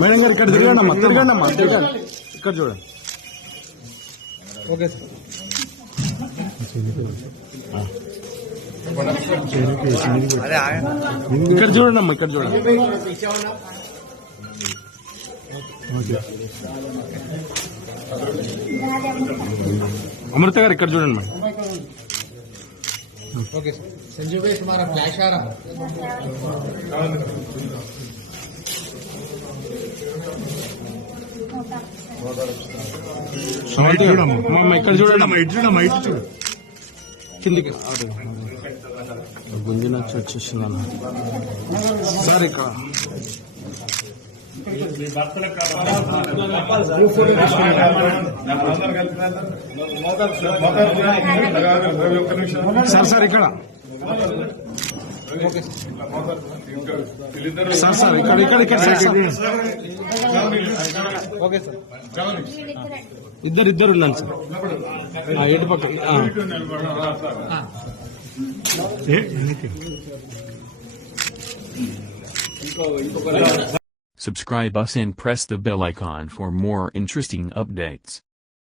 Madam గారు ఇక్కడ తిరగండమ్మా తిరగండమ్మా తిరగండి ఇక్కడ చూడండి. Okay sir. ఇక్కడ చూడండి అమ్మా ఇక్కడ చూడండి. अमृता गाరు ఇక్కడ చూడండి మేడం. Okay sir. संजू भाई तुम्हारा फ्लैश आ रहा है. చూడమ్మా ఇక్కడ చూడండి అమ్మా ఇటు చూడమ్మా ఇటు చూడు కిందికి గుంజి నచ్చి వచ్చేసిందన్న సార్ ఇక్కడ సార్ సార్ ఇక్కడ సార్ సార్ ఇక్కడ ఇక్కడ ఇక్కడ ఓకే సార్. ఇద్దరు ఉన్నాను సార్ ఎటు పక్క. Subscribe us and press the bell icon for more interesting updates.